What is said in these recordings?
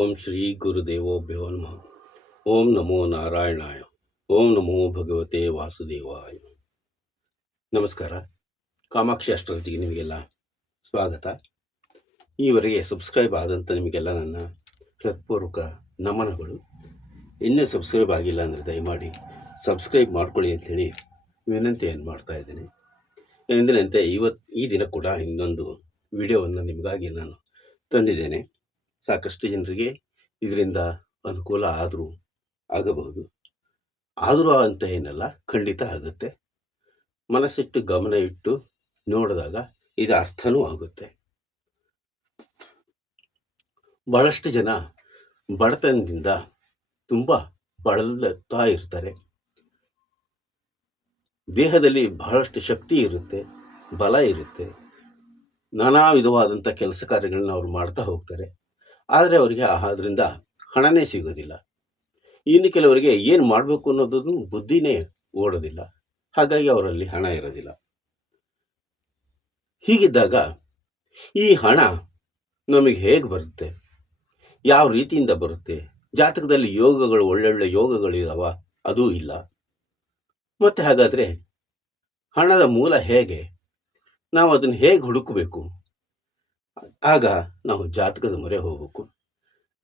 ಓಂ ಶ್ರೀ ಗುರುದೇವೋಭ್ಯೋ ನಮಃ. ಓಂ ನಮೋ ನಾರಾಯಣಾಯ. ಓಂ ನಮೋ ಭಗವತೆ ವಾಸುದೇವಾಯ. ನಮಸ್ಕಾರ. ಕಾಮಾಕ್ಷಿ ಅಸ್ಟ್ರಾಲಜಿಗೆ ನಿಮಗೆಲ್ಲ ಸ್ವಾಗತ. ಈವರೆಗೆ ಸಬ್ಸ್ಕ್ರೈಬ್ ಆದಂಥ ನಿಮಗೆಲ್ಲ ನನ್ನ ಹೃತ್ಪೂರ್ವಕ ನಮನಗಳು. ಇನ್ನೂ ಸಬ್ಸ್ಕ್ರೈಬ್ ಆಗಿಲ್ಲ ಅಂದರೆ ದಯಮಾಡಿ ಸಬ್ಸ್ಕ್ರೈಬ್ ಮಾಡ್ಕೊಳ್ಳಿ ಅಂಥೇಳಿ ವಿನಂತಿಯನ್ನು ಮಾಡ್ತಾ ಇದ್ದೇನೆ. ಎಂದಿನಂತೆ ಈ ದಿನ ಕೂಡ ಇನ್ನೊಂದು ವಿಡಿಯೋವನ್ನು ನಿಮಗಾಗಿ ನಾನು ತಂದಿದ್ದೇನೆ. ಸಾಕಷ್ಟು ಜನರಿಗೆ ಇದರಿಂದ ಅನುಕೂಲ ಆಗಬಹುದು. ಆದರೂ ಅಂತ ಏನಲ್ಲ, ಖಂಡಿತ ಆಗುತ್ತೆ. ಮನಸ್ಸಿಟ್ಟು ಗಮನ ಇಟ್ಟು ನೋಡಿದಾಗ ಇದು ಅರ್ಥನೂ ಆಗುತ್ತೆ. ಬಹಳಷ್ಟು ಜನ ಬಡತನದಿಂದ ತುಂಬ ಬಳಲುತ್ತಾ ಇರ್ತಾರೆ. ದೇಹದಲ್ಲಿ ಬಹಳಷ್ಟು ಶಕ್ತಿ ಇರುತ್ತೆ, ಬಲ ಇರುತ್ತೆ, ನಾನಾ ವಿಧವಾದಂಥ ಕೆಲಸ ಕಾರ್ಯಗಳನ್ನ ಅವ್ರು ಮಾಡ್ತಾ ಹೋಗ್ತಾರೆ. ಆದರೆ ಅವರಿಗೆ ಅದರಿಂದ ಹಣನೇ ಸಿಗೋದಿಲ್ಲ. ಇನ್ನು ಕೆಲವರಿಗೆ ಏನು ಮಾಡಬೇಕು ಅನ್ನೋದನ್ನು ಬುದ್ಧಿನೇ ಓಡೋದಿಲ್ಲ. ಹಾಗಾಗಿ ಅವರಲ್ಲಿ ಹಣ ಇರೋದಿಲ್ಲ. ಹೀಗಿದ್ದಾಗ ಈ ಹಣ ನಮಗೆ ಹೇಗೆ ಬರುತ್ತೆ, ಯಾವ ರೀತಿಯಿಂದ ಬರುತ್ತೆ? ಜಾತಕದಲ್ಲಿ ಯೋಗಗಳು, ಒಳ್ಳೊಳ್ಳೆ ಯೋಗಗಳಿದಾವ, ಅದೂ ಇಲ್ಲ. ಮತ್ತೆ ಹಾಗಾದರೆ ಹಣದ ಮೂಲ ಹೇಗೆ? ನಾವು ಅದನ್ನು ಹೇಗೆ ಹುಡುಕಬೇಕು? ಆಗ ನಾವು ಜಾತಕದ ಮೊರೆ ಹೋಗಬೇಕು.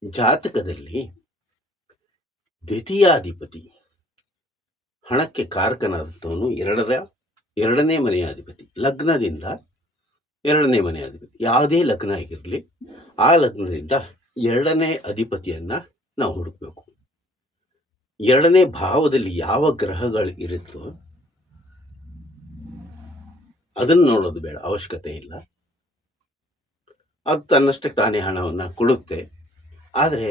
ಜಾತಕದಲ್ಲಿ ದ್ವಿತೀಯಾಧಿಪತಿ, ಹಣಕ್ಕೆ ಕಾರಕನಾದಂಥವನು ಎರಡನೇ ಮನೆಯ ಅಧಿಪತಿ. ಲಗ್ನದಿಂದ ಎರಡನೇ ಮನೆಯ ಅಧಿಪತಿ, ಯಾವುದೇ ಲಗ್ನ ಆಗಿರಲಿ, ಆ ಲಗ್ನದಿಂದ ಎರಡನೇ ಅಧಿಪತಿಯನ್ನು ನಾವು ಹುಡುಕಬೇಕು. ಎರಡನೇ ಭಾವದಲ್ಲಿ ಯಾವ ಗ್ರಹಗಳು ಇರುತ್ತೋ ಅದನ್ನು ನೋಡೋದು ಬೇಡ, ಅವಶ್ಯಕತೆ ಇಲ್ಲ. ಅದು ತನ್ನಷ್ಟಕ್ಕೆ ತಾನೇ ಹಣವನ್ನು ಕೊಡುತ್ತೆ. ಆದರೆ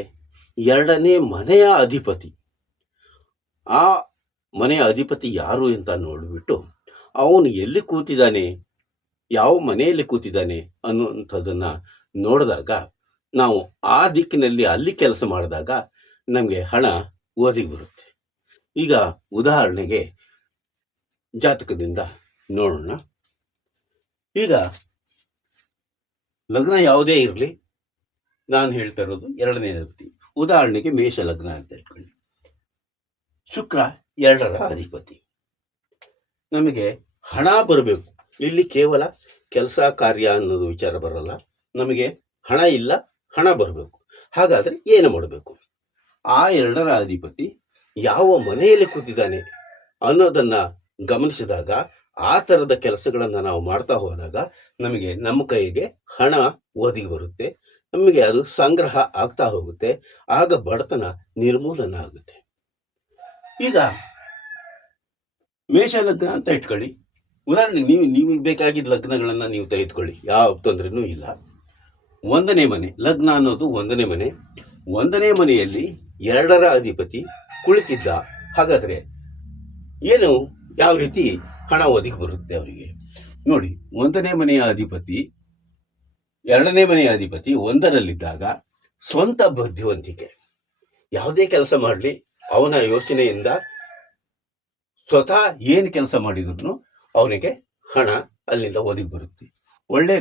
ಎರಡನೇ ಮನೆಯ ಅಧಿಪತಿ, ಆ ಮನೆಯ ಅಧಿಪತಿ ಯಾರು ಅಂತ ನೋಡಿಬಿಟ್ಟು ಅವನು ಎಲ್ಲಿ ಕೂತಿದ್ದಾನೆ, ಯಾವ ಮನೆಯಲ್ಲಿ ಕೂತಿದ್ದಾನೆ ಅನ್ನುವಂಥದ್ದನ್ನು ನೋಡಿದಾಗ, ನಾವು ಆ ದಿಕ್ಕಿನಲ್ಲಿ ಅಲ್ಲಿ ಕೆಲಸ ಮಾಡಿದಾಗ ನಮಗೆ ಹಣ ಒದಗಿ ಬರುತ್ತೆ. ಈಗ ಉದಾಹರಣೆಗೆ ಜಾತಕದಿಂದ ನೋಡೋಣ. ಈಗ ಲಗ್ನ ಯಾವುದೇ ಇರಲಿ, ನಾನು ಹೇಳ್ತಾ ಇರೋದು ಎರಡನೇ ಅಧಿಪತಿ. ಉದಾಹರಣೆಗೆ ಮೇಷ ಲಗ್ನ ಅಂತ ಇಟ್ಕೊಳ್ಳಿ. ಶುಕ್ರ ಎರಡರ ಅಧಿಪತಿ. ನಮಗೆ ಹಣ ಬರಬೇಕು. ಇಲ್ಲಿ ಕೇವಲ ಕೆಲಸ ಕಾರ್ಯ ಅನ್ನೋದು ವಿಚಾರ ಬರಲ್ಲ. ನಮಗೆ ಹಣ ಇಲ್ಲ, ಹಣ ಬರಬೇಕು. ಹಾಗಾದರೆ ಏನು ಮಾಡಬೇಕು? ಆ ಎರಡರ ಅಧಿಪತಿ ಯಾವ ಮನೆಯಲ್ಲಿ ಕೂತಿದ್ದಾನೆ ಅನ್ನೋದನ್ನು ಗಮನಿಸಿದಾಗ, ಆ ಥರದ ಕೆಲಸಗಳನ್ನು ನಾವು ಮಾಡ್ತಾ ಹೋದಾಗ ನಮಗೆ ನಮ್ಮ ಕೈಗೆ ಹಣ ಒದಗಿ ಬರುತ್ತೆ. ನಮಗೆ ಅದು ಸಂಗ್ರಹ ಆಗ್ತಾ ಹೋಗುತ್ತೆ. ಆಗ ಬಡತನ ನಿರ್ಮೂಲನ ಆಗುತ್ತೆ. ಈಗ ಮೇಷ ಲಗ್ನ ಅಂತ ಇಟ್ಕೊಳ್ಳಿ. ಉದಾಹರಣೆಗೆ ನಿಮಗೆ ಬೇಕಾಗಿದ್ದ ಲಗ್ನಗಳನ್ನು ನೀವು ತೆಗೆದುಕೊಳ್ಳಿ, ಯಾವ ತೊಂದರೆನೂ ಇಲ್ಲ. ಒಂದನೇ ಮನೆ ಲಗ್ನ ಅನ್ನೋದು ಒಂದನೇ ಮನೆ. ಒಂದನೇ ಮನೆಯಲ್ಲಿ ಎರಡರ ಅಧಿಪತಿ ಕುಳಿತಿದ್ದ. ಹಾಗಾದರೆ ಏನು, ಯಾವ ರೀತಿ ಹಣ ಒದಗಿ ಬರುತ್ತೆ ಅವರಿಗೆ ನೋಡಿ. ಒಂದನೇ ಮನೆಯ ಅಧಿಪತಿ ಎರಡನೇ ಮನೆಯ ಅಧಿಪತಿ ಒಂದರಲ್ಲಿದ್ದಾಗ ಸ್ವಂತ ಬುದ್ಧಿವಂತಿಕೆ, ಯಾವುದೇ ಕೆಲಸ ಮಾಡಲಿ ಅವನ ಯೋಚನೆಯಿಂದ ಸ್ವತಃ ಏನು ಕೆಲಸ ಮಾಡಿದ್ರು ಅವನಿಗೆ ಹಣ ಅಲ್ಲಿಂದ ಒದಗಿ ಬರುತ್ತೆ. ಒಳ್ಳೆಯ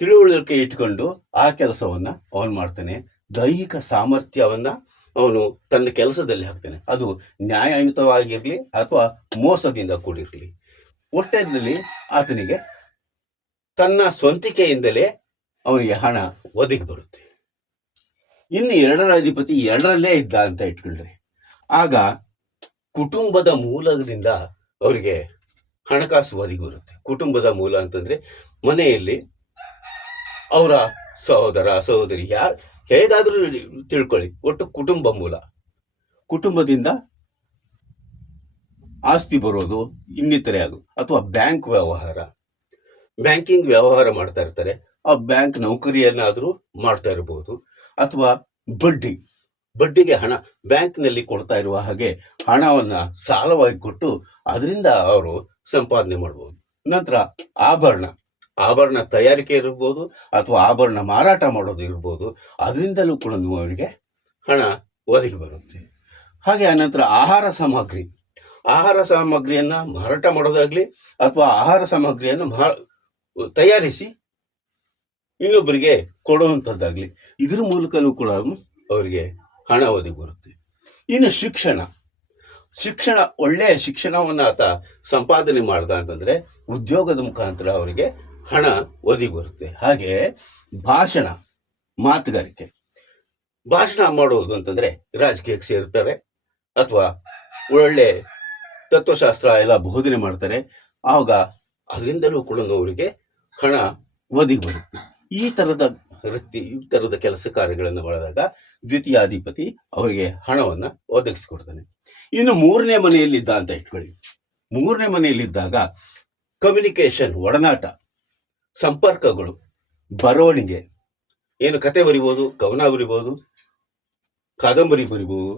ತಿಳುವಳಿಕೆ ಇಟ್ಕೊಂಡು ಆ ಕೆಲಸವನ್ನು ಅವನು ಮಾಡ್ತಾನೆ. ದೈಹಿಕ ಸಾಮರ್ಥ್ಯವನ್ನು ಅವನು ತನ್ನ ಕೆಲಸದಲ್ಲಿ ಹಾಕ್ತಾನೆ. ಅದು ನ್ಯಾಯಯುತವಾಗಿರಲಿ ಅಥವಾ ಮೋಸದಿಂದ ಕೂಡಿರಲಿ, ಒಟ್ಟಿನಲ್ಲಿ ಆತನಿಗೆ ತನ್ನ ಸ್ವಂತಿಕೆಯಿಂದಲೇ ಅವನಿಗೆ ಹಣ ಒದಗಿ ಬರುತ್ತೆ. ಇನ್ನು ಎರಡರ ಅಧಿಪತಿ ಎರಡರಲ್ಲೇ ಇದ್ದ ಅಂತ ಇಟ್ಕೊಂಡ್ರೆ, ಆಗ ಕುಟುಂಬದ ಮೂಲದಿಂದ ಅವರಿಗೆ ಹಣಕಾಸು ಒದಗಿ ಬರುತ್ತೆ. ಕುಟುಂಬದ ಮೂಲ ಅಂತಂದ್ರೆ ಮನೆಯಲ್ಲಿ ಅವರ ಸಹೋದರ ಸಹೋದರಿ ಹೇಗಾದರೂ ತಿಳ್ಕೊಳ್ಳಿ, ಒಟ್ಟು ಕುಟುಂಬ ಮೂಲ. ಕುಟುಂಬದಿಂದ ಆಸ್ತಿ ಬರೋದು, ಇನ್ನಿತರೆ ಆಗೋದು, ಅಥವಾ ಬ್ಯಾಂಕಿಂಗ್ ವ್ಯವಹಾರ ಮಾಡ್ತಾ ಇರ್ತಾರೆ. ಆ ಬ್ಯಾಂಕ್ ನೌಕರಿಯನ್ನಾದರೂ ಮಾಡ್ತಾ ಇರಬಹುದು. ಅಥವಾ ಬಡ್ಡಿಗೆ ಹಣ ಬ್ಯಾಂಕ್ನಲ್ಲಿ ಕೊಡ್ತಾ ಇರುವ ಹಾಗೆ ಹಣವನ್ನು ಸಾಲವಾಗಿ ಕೊಟ್ಟು ಅದರಿಂದ ಅವರು ಸಂಪಾದನೆ ಮಾಡ್ಬೋದು. ನಂತರ ಆಭರಣ ತಯಾರಿಕೆ ಇರ್ಬೋದು, ಅಥವಾ ಆಭರಣ ಮಾರಾಟ ಮಾಡೋದು ಇರ್ಬೋದು. ಅದರಿಂದಲೂ ಕೂಡ ಅವರಿಗೆ ಹಣ ಒದಗಿ ಬರುತ್ತೆ. ಹಾಗೆ ಅನಂತರ ಆಹಾರ ಸಾಮಗ್ರಿಯನ್ನು ಮಾರಾಟ ಮಾಡೋದಾಗ್ಲಿ, ಅಥವಾ ಆಹಾರ ಸಾಮಗ್ರಿಯನ್ನು ತಯಾರಿಸಿ ಇನ್ನೊಬ್ಬರಿಗೆ ಕೊಡುವಂಥದ್ದಾಗಲಿ, ಇದ್ರ ಮೂಲಕನೂ ಕೂಡ ಅವರಿಗೆ ಹಣ ಒದಗಿ ಬರುತ್ತೆ. ಇನ್ನು ಶಿಕ್ಷಣ ಒಳ್ಳೆಯ ಶಿಕ್ಷಣವನ್ನು ಆತ ಸಂಪಾದನೆ ಮಾಡ್ದ ಅಂತಂದರೆ ಉದ್ಯೋಗದ ಮುಖಾಂತರ ಅವರಿಗೆ ಹಣ ಒದಗಿ ಬರುತ್ತೆ. ಹಾಗೆ ಮಾತುಗಾರಿಕೆ ಭಾಷಣ ಮಾಡೋದು ಅಂತಂದರೆ ರಾಜಕೀಯಕ್ಕೆ ಸೇರ್ತಾರೆ ಅಥವಾ ಒಳ್ಳೆ ತತ್ವಶಾಸ್ತ್ರ ಎಲ್ಲ ಬೋಧನೆ ಮಾಡ್ತಾರೆ. ಆವಾಗ ಅದರಿಂದಲೂ ಕೂಡ ಅವರಿಗೆ ಹಣ ಒದಗಿ ಬರುತ್ತೆ. ಈ ಥರದ ಕೆಲಸ ಕಾರ್ಯಗಳನ್ನು ಮಾಡಿದಾಗ ದ್ವಿತೀಯಾಧಿಪತಿ ಅವರಿಗೆ ಹಣವನ್ನು ಒದಗಿಸ್ಕೊಡ್ತಾನೆ. ಇನ್ನು ಮೂರನೇ ಮನೆಯಲ್ಲಿದ್ದ ಅಂತ ಇಟ್ಕೊಳ್ಳಿ. ಮೂರನೇ ಮನೆಯಲ್ಲಿದ್ದಾಗ ಕಮ್ಯುನಿಕೇಶನ್, ಒಡನಾಟ, ಸಂಪರ್ಕಗಳು, ಬರವಣಿಗೆ, ಏನು ಕತೆ ಬರಿಬೋದು, ಕವನ ಬರಿಬೋದು, ಕಾದಂಬರಿ ಬರಿಬೋದು,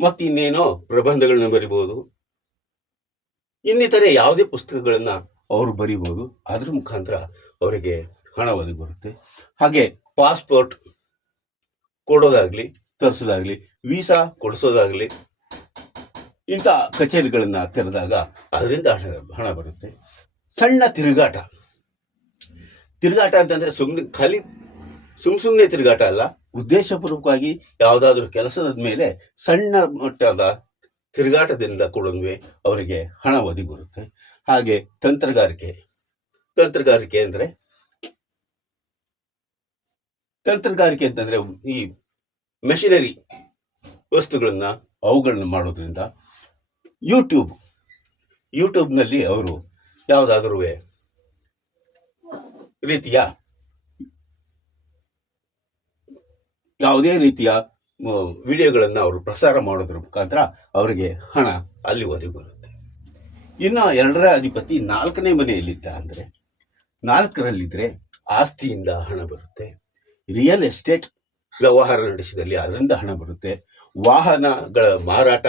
ಮತ್ತು ಇನ್ನೇನೋ ಪ್ರಬಂಧಗಳನ್ನ ಬರಿಬೋದು, ಇನ್ನಿತರೆ ಯಾವುದೇ ಪುಸ್ತಕಗಳನ್ನ ಅವರು ಬರಿಬೋದು. ಅದ್ರ ಮುಖಾಂತರ ಅವರಿಗೆ ಹಣ ಒದಗಿ ಬರುತ್ತೆ. ಹಾಗೆ ಪಾಸ್ಪೋರ್ಟ್ ಕೊಡೋದಾಗ್ಲಿ, ತರಿಸೋದಾಗ್ಲಿ, ವೀಸಾ ಕೊಡಿಸೋದಾಗ್ಲಿ, ಇಂಥ ಕಚೇರಿಗಳನ್ನ ತೆರೆದಾಗ ಅದರಿಂದ ಹಣ ಬರುತ್ತೆ. ಸಣ್ಣ ತಿರುಗಾಟ ಅಂತಂದ್ರೆ ಸುಮ್ಮನೆ ತಿರುಗಾಟ ಅಲ್ಲ, ಉದ್ದೇಶಪೂರ್ವಕವಾಗಿ ಯಾವುದಾದ್ರೂ ಕೆಲಸದ ಮೇಲೆ ಸಣ್ಣ ಮಟ್ಟದ ತಿರುಗಾಟದಿಂದ ಕೂಡ ಅವರಿಗೆ ಹಣ ಒದಗಿ ಬರುತ್ತೆ. ಹಾಗೆ ತಂತ್ರಗಾರಿಕೆ ಅಂತಂದ್ರೆ ಈ ಮೆಷಿನರಿ ಅವುಗಳನ್ನ ಮಾಡೋದ್ರಿಂದ, ಯೂಟ್ಯೂಬ್ನಲ್ಲಿ ಅವರು ಯಾವುದಾದ್ರೂ ಯಾವುದೇ ರೀತಿಯ ವಿಡಿಯೋಗಳನ್ನು ಅವರು ಪ್ರಸಾರ ಮಾಡೋದ್ರ ಮುಖಾಂತರ ಅವರಿಗೆ ಹಣ ಅಲ್ಲಿ ಒದಗಿ ಬರುತ್ತೆ. ಇನ್ನು 2ರ ಅಧಿಪತಿ 4ನೇ ಮನೆಯಲ್ಲಿದ್ದ ಅಂದರೆ 4ರಲ್ಲಿದ್ದರೆ ಆಸ್ತಿಯಿಂದ ಹಣ ಬರುತ್ತೆ. ರಿಯಲ್ ಎಸ್ಟೇಟ್ ವ್ಯವಹಾರ ನಡೆಸಿದಲ್ಲಿ ಅದರಿಂದ ಹಣ ಬರುತ್ತೆ. ವಾಹನಗಳ ಮಾರಾಟ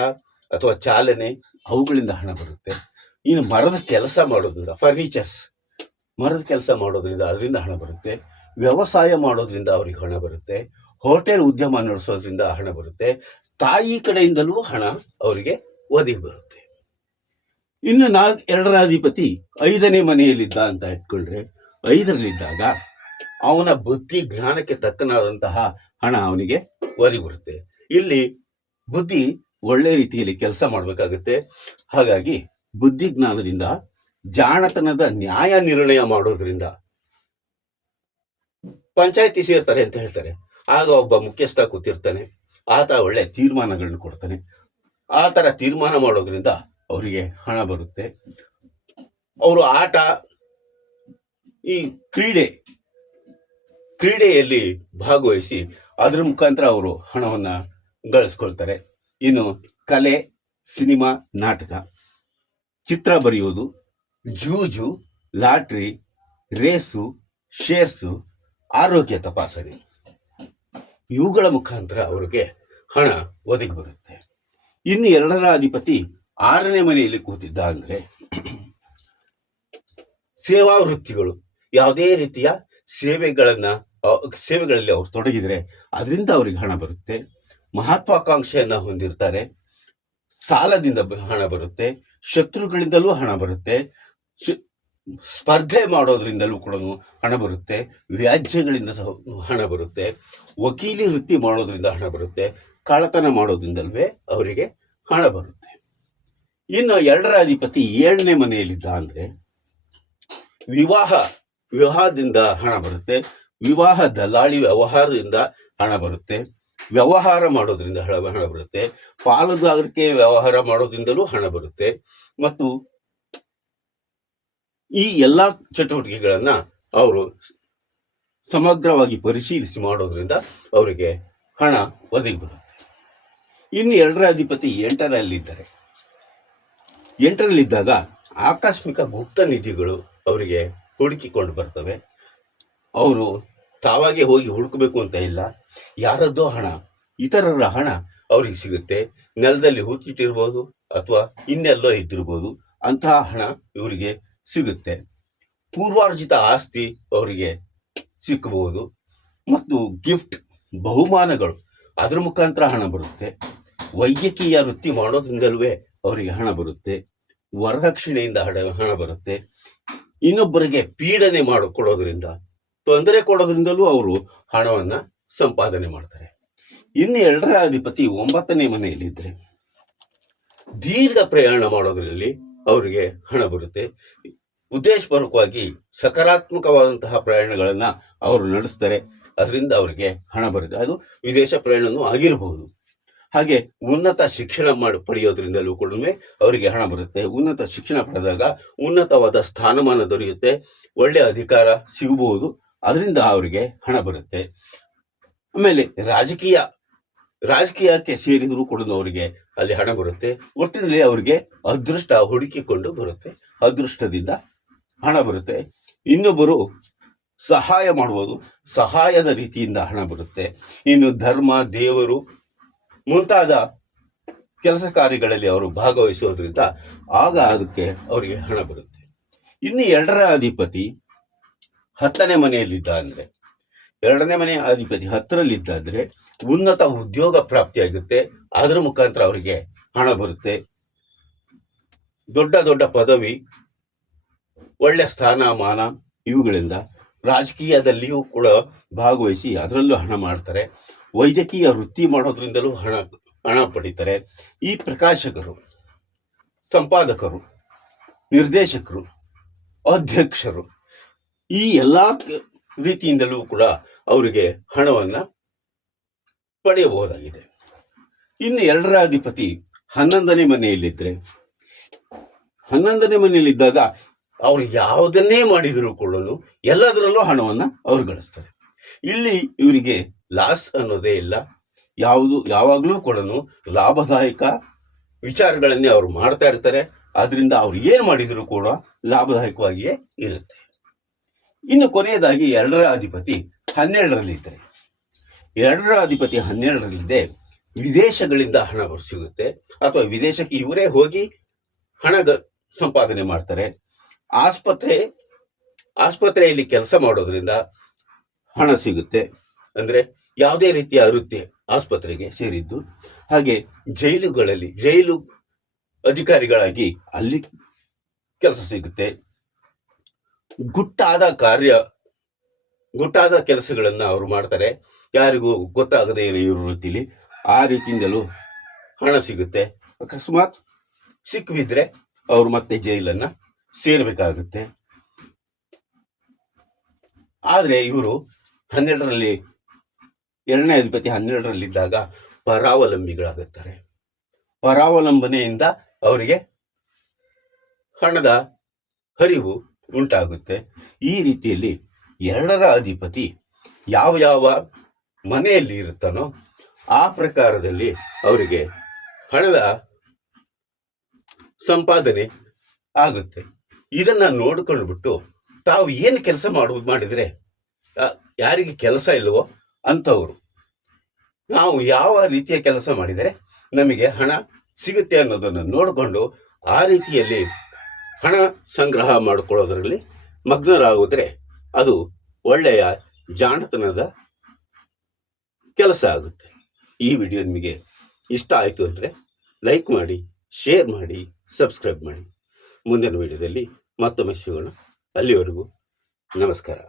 ಅಥವಾ ಚಾಲನೆ, ಅವುಗಳಿಂದ ಹಣ ಬರುತ್ತೆ. ಇನ್ನು ಮರದ ಕೆಲಸ ಮಾಡೋದ್ರಿಂದ, ಮರದ ಕೆಲಸ ಮಾಡೋದ್ರಿಂದ ಅದರಿಂದ ಹಣ ಬರುತ್ತೆ. ವ್ಯವಸಾಯ ಮಾಡೋದ್ರಿಂದ ಅವ್ರಿಗೆ ಹಣ ಬರುತ್ತೆ. ಹೋಟೆಲ್ ಉದ್ಯಮ ನಡೆಸೋದ್ರಿಂದ ಹಣ ಬರುತ್ತೆ. ತಾಯಿ ಕಡೆಯಿಂದಲೂ ಹಣ ಅವರಿಗೆ ಒದಗಿ ಬರುತ್ತೆ. ಇನ್ನು 2ರ ಅಧಿಪತಿ 5ನೇ ಮನೆಯಲ್ಲಿದ್ದ ಅಂತ ಇಟ್ಕೊಂಡ್ರೆ, 5ರಲ್ಲಿದ್ದಾಗ ಅವನ ಬುದ್ಧಿ ಜ್ಞಾನಕ್ಕೆ ತಕ್ಕನಾದಂತಹ ಹಣ ಅವನಿಗೆ ಒದಗಿ ಬರುತ್ತೆ. ಇಲ್ಲಿ ಬುದ್ಧಿ ಒಳ್ಳೆ ರೀತಿಯಲ್ಲಿ ಕೆಲಸ ಮಾಡಬೇಕಾಗುತ್ತೆ. ಹಾಗಾಗಿ ಬುದ್ಧಿ ಜ್ಞಾನದಿಂದ, ಜಾಣತನದ ನ್ಯಾಯ ನಿರ್ಣಯ ಮಾಡೋದ್ರಿಂದ, ಪಂಚಾಯತಿ ಸೇರ್ತಾರೆ ಅಂತ ಹೇಳ್ತಾರೆ, ಆಗ ಒಬ್ಬ ಮುಖ್ಯಸ್ಥ ಕೂತಿರ್ತಾನೆ, ಆತ ಒಳ್ಳೆ ತೀರ್ಮಾನಗಳನ್ನು ಕೊಡ್ತಾನೆ. ಆ ಥರ ತೀರ್ಮಾನ ಮಾಡೋದ್ರಿಂದ ಅವರಿಗೆ ಹಣ ಬರುತ್ತೆ. ಅವರು ಆಟ, ಈ ಕ್ರೀಡೆಯಲ್ಲಿ ಭಾಗವಹಿಸಿ ಅದ್ರ ಮುಖಾಂತರ ಅವರು ಹಣವನ್ನು ಗಳಿಸ್ಕೊಳ್ತಾರೆ. ಇನ್ನು ಕಲೆ, ಸಿನಿಮಾ, ನಾಟಕ, ಚಿತ್ರ ಬರೆಯೋದು, ಜೂಜು, ಲಾಟ್ರಿ, ರೇಸು, ಶೇರ್ಸು, ಆರೋಗ್ಯ ತಪಾಸಣೆ, ಇವುಗಳ ಮುಖಾಂತರ ಅವರಿಗೆ ಹಣ ಒದಗಿ ಬರುತ್ತೆ. ಇನ್ನು 2ರ ಅಧಿಪತಿ 6ನೇ ಮನೆಯಲ್ಲಿ ಕೂತಿದ್ದ ಅಂದರೆ ಸೇವಾ ವೃತ್ತಿಗಳು, ಯಾವುದೇ ರೀತಿಯ ಸೇವೆಗಳಲ್ಲಿ ಅವರು ತೊಡಗಿದರೆ ಅದರಿಂದ ಅವರಿಗೆ ಹಣ ಬರುತ್ತೆ. ಮಹತ್ವಾಕಾಂಕ್ಷೆಯನ್ನು ಹೊಂದಿರ್ತಾರೆ, ಸಾಲದಿಂದ ಹಣ ಬರುತ್ತೆ. ಶತ್ರುಗಳಿಂದಲೂ ಹಣ ಬರುತ್ತೆ. ಸ್ಪರ್ಧೆ ಮಾಡೋದ್ರಿಂದಲೂ ಕೂಡ ಹಣ ಬರುತ್ತೆ. ವ್ಯಾಜ್ಯಗಳಿಂದ ಹಣ ಬರುತ್ತೆ. ವಕೀಲಿ ವೃತ್ತಿ ಮಾಡೋದ್ರಿಂದ ಹಣ ಬರುತ್ತೆ. ಕಳ್ಳತನ ಮಾಡೋದ್ರಿಂದಲ್ವೇ ಅವರಿಗೆ ಹಣ ಬರುತ್ತೆ. ಇನ್ನು 2ರ ಅಧಿಪತಿ 7ನೇ ಮನೆಯಲ್ಲಿದ್ದ ಅಂದರೆ ವಿವಾಹದಿಂದ ಹಣ ಬರುತ್ತೆ. ವಿವಾಹ ದಲ್ಲಾಳಿ ವ್ಯವಹಾರದಿಂದ ಹಣ ಬರುತ್ತೆ. ವ್ಯವಹಾರ ಮಾಡೋದ್ರಿಂದ ಹಣ ಬರುತ್ತೆ. ಪಾಲುದಾರಿಕೆ ವ್ಯವಹಾರ ಮಾಡೋದ್ರಿಂದಲೂ ಹಣ ಬರುತ್ತೆ. ಮತ್ತು ಈ ಎಲ್ಲ ಚಟುವಟಿಕೆಗಳನ್ನ ಅವರು ಸಮಗ್ರವಾಗಿ ಪರಿಶೀಲಿಸಿ ಮಾಡೋದ್ರಿಂದ ಅವರಿಗೆ ಹಣ ಒದಗಿ ಬರುತ್ತೆ. ಇನ್ನು 2ರ ಅಧಿಪತಿ 8ರಲ್ಲಿದ್ದಾಗ ಆಕಸ್ಮಿಕ ಗುಪ್ತ ನಿಧಿಗಳು ಅವರಿಗೆ ಹುಡುಕಿಕೊಂಡು ಬರ್ತವೆ. ಅವರು ತಾವಾಗೆ ಹೋಗಿ ಹುಡುಕಬೇಕು ಅಂತ ಇಲ್ಲ, ಯಾರದ್ದೋ ಹಣ, ಇತರರ ಹಣ ಅವ್ರಿಗೆ ಸಿಗುತ್ತೆ. ನೆಲದಲ್ಲಿ ಹೂತಿಟ್ಟಿರ್ಬೋದು ಅಥವಾ ಇನ್ನೆಲ್ಲೋ ಇದ್ದಿರ್ಬೋದು, ಅಂತಹ ಹಣ ಇವರಿಗೆ ಸಿಗುತ್ತೆ. ಪೂರ್ವಾರ್ಜಿತ ಆಸ್ತಿ ಅವರಿಗೆ ಸಿಕ್ಕಬಹುದು. ಮತ್ತು ಗಿಫ್ಟ್, ಬಹುಮಾನಗಳು, ಅದ್ರ ಮುಖಾಂತರ ಹಣ ಬರುತ್ತೆ. ವೈದ್ಯಕೀಯ ವೃತ್ತಿ ಮಾಡೋದ್ರಿಂದಲೂ ಅವರಿಗೆ ಹಣ ಬರುತ್ತೆ. ವರದಕ್ಷಿಣೆಯಿಂದ ಹಣ ಬರುತ್ತೆ. ಇನ್ನೊಬ್ಬರಿಗೆ ಪೀಡನೆ ಮಾಡಿಕೊಡೋದ್ರಿಂದ, ತೊಂದರೆ ಕೊಡೋದ್ರಿಂದಲೂ ಅವರು ಹಣವನ್ನ ಸಂಪಾದನೆ ಮಾಡ್ತಾರೆ. ಇನ್ನು 2ರ ಅಧಿಪತಿ 9ನೇ ಮನೆಯಲ್ಲಿದ್ದರೆ ದೀರ್ಘ ಪ್ರಯಾಣ ಮಾಡೋದ್ರಲ್ಲಿ ಅವರಿಗೆ ಹಣ ಬರುತ್ತೆ. ಉದ್ದೇಶಪೂರ್ವಕವಾಗಿ ಸಕಾರಾತ್ಮಕವಾದಂತಹ ಪ್ರಯಾಣಗಳನ್ನ ಅವರು ನಡೆಸ್ತಾರೆ. ಅದರಿಂದ ಅವರಿಗೆ ಹಣ ಬರುತ್ತೆ. ಅದು ವಿದೇಶ ಪ್ರಯಾಣನೂ ಆಗಿರಬಹುದು. ಹಾಗೆ ಉನ್ನತ ಶಿಕ್ಷಣ ಪಡೆಯೋದ್ರಿಂದಲೂ ಕೂಡ ಅವರಿಗೆ ಹಣ ಬರುತ್ತೆ. ಉನ್ನತ ಶಿಕ್ಷಣ ಪಡೆದಾಗ ಉನ್ನತವಾದ ಸ್ಥಾನಮಾನ ದೊರೆಯುತ್ತೆ, ಒಳ್ಳೆಯ ಅಧಿಕಾರ ಸಿಗಬಹುದು, ಅದರಿಂದ ಅವರಿಗೆ ಹಣ ಬರುತ್ತೆ. ಆಮೇಲೆ ರಾಜಕೀಯಕ್ಕೆ ಸೇರಿದರೂ ಕೂಡ ಅವರಿಗೆ ಅಲ್ಲಿ ಹಣ ಬರುತ್ತೆ. ಒಟ್ಟಿನಲ್ಲಿ ಅವರಿಗೆ ಅದೃಷ್ಟ ಹುಡುಕಿಕೊಂಡು ಬರುತ್ತೆ, ಅದೃಷ್ಟದಿಂದ ಹಣ ಬರುತ್ತೆ. ಇನ್ನೊಬ್ಬರು ಸಹಾಯ ಮಾಡುವುದು, ಸಹಾಯದ ರೀತಿಯಿಂದ ಹಣ ಬರುತ್ತೆ. ಇನ್ನು ಧರ್ಮ, ದೇವರು ಮುಂತಾದ ಕೆಲಸ ಕಾರ್ಯಗಳಲ್ಲಿ ಅವರು ಭಾಗವಹಿಸೋದ್ರಿಂದ ಆಗ ಅದಕ್ಕೆ ಅವರಿಗೆ ಹಣ ಬರುತ್ತೆ. ಇನ್ನು 2ರ ಅಧಿಪತಿ 10ನೇ ಮನೆಯಲ್ಲಿದ್ದ ಅಂದ್ರೆ 2ನೇ ಮನೆಯ ಅಧಿಪತಿ 10ರಲ್ಲಿದ್ದಾದ್ರೆ ಉನ್ನತ ಉದ್ಯೋಗ ಪ್ರಾಪ್ತಿಯಾಗುತ್ತೆ. ಅದರ ಮುಖಾಂತರ ಅವರಿಗೆ ಹಣ ಬರುತ್ತೆ. ದೊಡ್ಡ ದೊಡ್ಡ ಪದವಿ, ಒಳ್ಳೆ ಸ್ಥಾನಮಾನ, ಇವುಗಳಿಂದ ರಾಜಕೀಯದಲ್ಲಿಯೂ ಕೂಡ ಭಾಗವಹಿಸಿ ಅದರಲ್ಲೂ ಹಣ ಮಾಡ್ತಾರೆ. ವೈದ್ಯಕೀಯ ವೃತ್ತಿ ಮಾಡೋದ್ರಿಂದಲೂ ಹಣ ಪಡಿತಾರೆ. ಈ ಪ್ರಕಾಶಕರು, ಸಂಪಾದಕರು, ನಿರ್ದೇಶಕರು, ಅಧ್ಯಕ್ಷರು, ಈ ಎಲ್ಲಾ ರೀತಿಯಿಂದಲೂ ಕೂಡ ಅವರಿಗೆ ಹಣವನ್ನ ಪಡೆಯಬಹುದಾಗಿದೆ. ಇನ್ನು 2ರ ಅಧಿಪತಿ 11ನೇ ಮನೆಯಲ್ಲಿದ್ದರೆ 11ನೇ ಮನೆಯಲ್ಲಿದ್ದಾಗ ಅವರು ಯಾವುದನ್ನೇ ಮಾಡಿದರೂ ಕೂಡ ಎಲ್ಲದರಲ್ಲೂ ಹಣವನ್ನ ಅವರು ಗಳಿಸ್ತಾರೆ. ಇಲ್ಲಿ ಇವರಿಗೆ ಲಾಸ್ ಅನ್ನೋದೇ ಇಲ್ಲ. ಯಾವಾಗಲೂ ಕೂಡ ಲಾಭದಾಯಕ ವಿಚಾರಗಳನ್ನೇ ಅವರು ಮಾಡ್ತಾ ಇರ್ತಾರೆ. ಆದ್ರಿಂದ ಅವ್ರು ಏನ್ ಮಾಡಿದರೂ ಕೂಡ ಲಾಭದಾಯಕವಾಗಿಯೇ ಇರುತ್ತೆ. ಇನ್ನು ಕೊನೆಯದಾಗಿ 2ರ ಅಧಿಪತಿ 12ರಲ್ಲಿದ್ದರೆ 2ರ ಅಧಿಪತಿ 12ರಲ್ಲಿದ್ದೆ ವಿದೇಶಗಳಿಂದ ಹಣ ಸಿಗುತ್ತೆ, ಅಥವಾ ವಿದೇಶಕ್ಕೆ ಇವರೇ ಹೋಗಿ ಹಣ ಸಂಪಾದನೆ ಮಾಡ್ತಾರೆ. ಆಸ್ಪತ್ರೆಯಲ್ಲಿ ಕೆಲಸ ಮಾಡೋದ್ರಿಂದ ಹಣ ಸಿಗುತ್ತೆ. ಅಂದ್ರೆ ಯಾವುದೇ ರೀತಿಯ ವೃತ್ತಿ ಆಸ್ಪತ್ರೆಗೆ ಸೇರಿದ್ದು. ಹಾಗೆ ಜೈಲು ಅಧಿಕಾರಿಗಳಾಗಿ ಅಲ್ಲಿ ಕೆಲಸ ಸಿಗುತ್ತೆ. ಗುಟ್ಟಾದ ಕೆಲಸಗಳನ್ನ ಅವರು ಮಾಡ್ತಾರೆ, ಯಾರಿಗೂ ಗೊತ್ತಾಗದೇ ಇರೋ ವೃತ್ತಿಲಿ. ಆ ರೀತಿಯಿಂದಲೂ ಹಣ ಸಿಗುತ್ತೆ. ಅಕಸ್ಮಾತ್ ಸಿಕ್ಕಿಬಿದ್ರೆ ಅವರು ಮತ್ತೆ ಜೈಲನ್ನ ಸೇರ್ಬೇಕಾಗುತ್ತೆ. ಆದ್ರೆ ಇವರು 12ರಲ್ಲಿ 2ನೇ ಅಧಿಪತಿ 12ರಲ್ಲಿದ್ದಾಗ ಪರಾವಲಂಬಿಗಳಾಗುತ್ತಾರೆ. ಪರಾವಲಂಬನೆಯಿಂದ ಅವರಿಗೆ ಹಣದ ಹರಿವು ಉಂಟಾಗುತ್ತೆ. ಈ ರೀತಿಯಲ್ಲಿ 2ರ ಅಧಿಪತಿ ಯಾವ ಮನೆಯಲ್ಲಿ ಇರುತ್ತಾನೋ ಆ ಪ್ರಕಾರದಲ್ಲಿ ಅವರಿಗೆ ಹಣದ ಸಂಪಾದನೆ ಆಗುತ್ತೆ. ಇದನ್ನ ನೋಡಿಕೊಂಡ್ಬಿಟ್ಟು ತಾವು ಏನು ಕೆಲಸ ಮಾಡಿದ್ರೆ ಯಾರಿಗೆ ಕೆಲಸ ಇಲ್ವೋ ಅಂಥವ್ರು ನಾವು ಯಾವ ರೀತಿಯ ಕೆಲಸ ಮಾಡಿದರೆ ನಮಗೆ ಹಣ ಸಿಗುತ್ತೆ ಅನ್ನೋದನ್ನು ನೋಡಿಕೊಂಡು ಆ ರೀತಿಯಲ್ಲಿ ಹಣ ಸಂಗ್ರಹ ಮಾಡಿಕೊಳ್ಳೋದ್ರಲ್ಲಿ ಮಗ್ನರಾಗಿದ್ರೆ ಅದು ಒಳ್ಳೆಯ ಜಾಣತನದ ಕೆಲಸ ಆಗುತ್ತೆ. ಈ ವಿಡಿಯೋ ನಿಮಗೆ ಇಷ್ಟ ಆಯಿತು ಅಂದರೆ ಲೈಕ್ ಮಾಡಿ, ಶೇರ್ ಮಾಡಿ, ಸಬ್ಸ್ಕ್ರೈಬ್ ಮಾಡಿ. ಮುಂದಿನ ವಿಡಿಯೋದಲ್ಲಿ ಮತ್ತೊಮ್ಮೆ ಸಿಗೋಣ. ಅಲ್ಲಿವರೆಗೂ ನಮಸ್ಕಾರ.